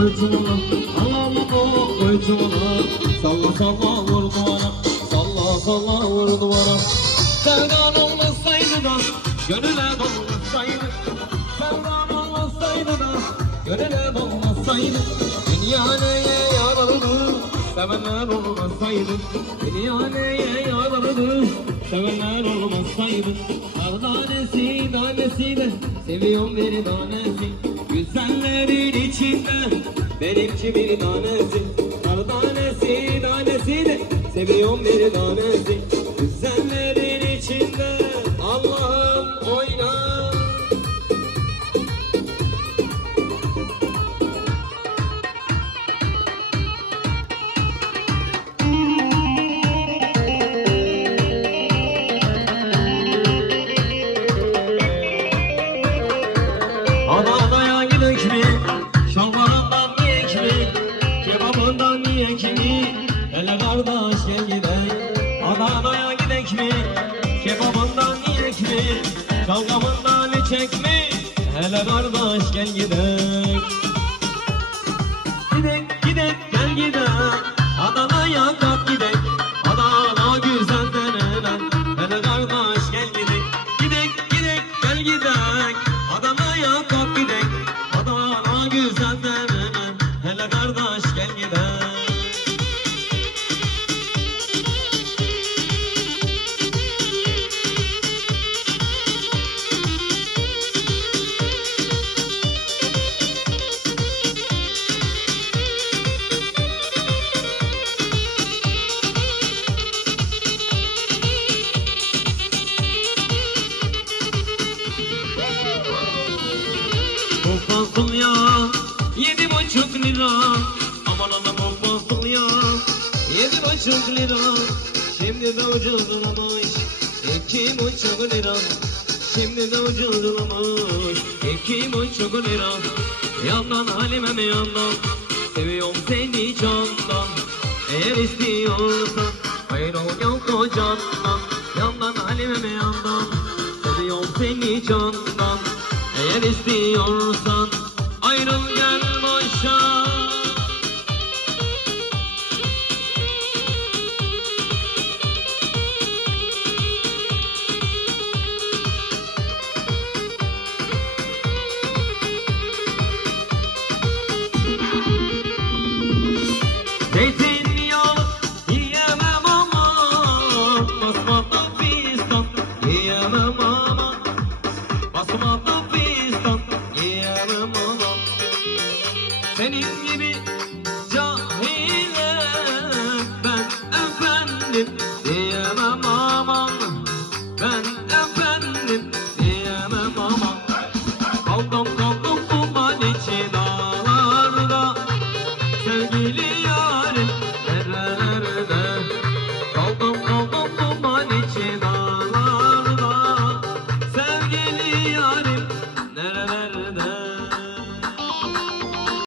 koy çuvala Al bunu koy çuvala Salla salla vur duvara Salla salla vur duvara. Sevdan olmasaydı da Gönüle dolmasaydı. Sevdan olmasaydı da Gönüle dolmasaydı. Dünya neye yarardı Sevenler olmasaydı. Dünya neye yarardı Sevenler olmasaydı. Her tanesi tanesi de Seviyorum bir tanesi Güzellerin içinde Benimki bir tanesi. Her tanesi tanesi de Seviyorum bir tanesi gidek Adana'ya gidek mi? Kebabından yiyek mi? Şalgamından içek mi? Hele kardeş gel gidek. Gidek gidek gel gidek. Adana'ya kalk gidek. Adana güzel denen Hele kardeş gel gidek. Gidek gidek gel gidek. Adana'ya kalk gidek. Adana güzel denen Hele kardeş gel gidek Fasıl ya Yedi buçuk lira. Aman bu fasıl ya Yedi buçuk lira. Şimdi de ucuzlamış İki buçuk lira. Şimdi de ucuzlamış İki buçuk lira. Yandan halime yandan? Seviyorum seni candan. Eğer istiyorsan Ayrıl gel kocandan. Yandan halime mi yandan? Seviyorum seni candan Eğer istiyorsan Ayrıl gel başa. Zeytinyağı Senin gibi cahile ben efendim diyemem aman. Ben efendim diyemem aman. Kaldım kaldım duman içi dağlarda. Sevgili